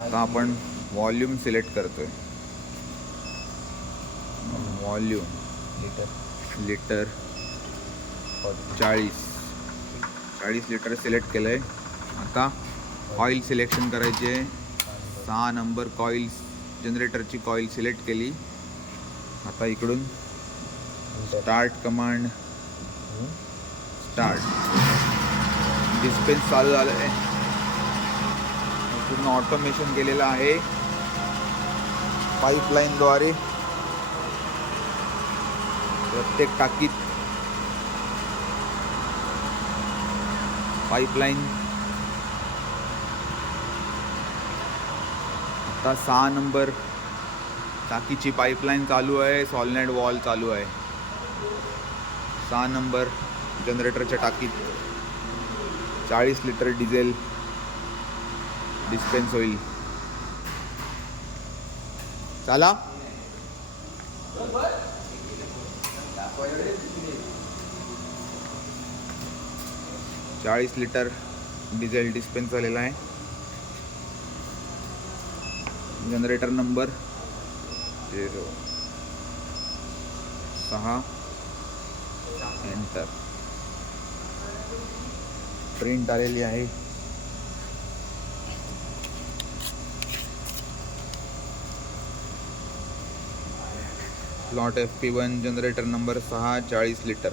आता आपण volume select करतोय. वॉल्यूम लिटर 40 लिटर सिलेक्ट केलं आहे. आता कॉईल सिलेक्शन करायची आहे. 6 नंबर कॉईल जनरेटरची कॉईल सिलेक्ट केली. आता इकडून स्टार्ट कमांड स्टार्ट. डिस्पेन्स चालू झालं आहे. पूर्ण ऑटोमेशन केलेलं आहे पाईपलाईनद्वारे. प्रत्येक टाकीत पाईपलाईन. आता 6 नंबर टाकीची पाईपलाईन चालू आहे. सॉलिनॉइड वॉल चालू आहे. 6 नंबर जनरेटरच्या टाकीत 40 लिटर डिझेल डिस्पेन्स होईल. चला. 40 लिटर डिझेल डिस्पेन्स झालेला आहे. Generator number 06 enter. प्रिंट आलेली आहे. Plot FP1 generator number 6 40 litre.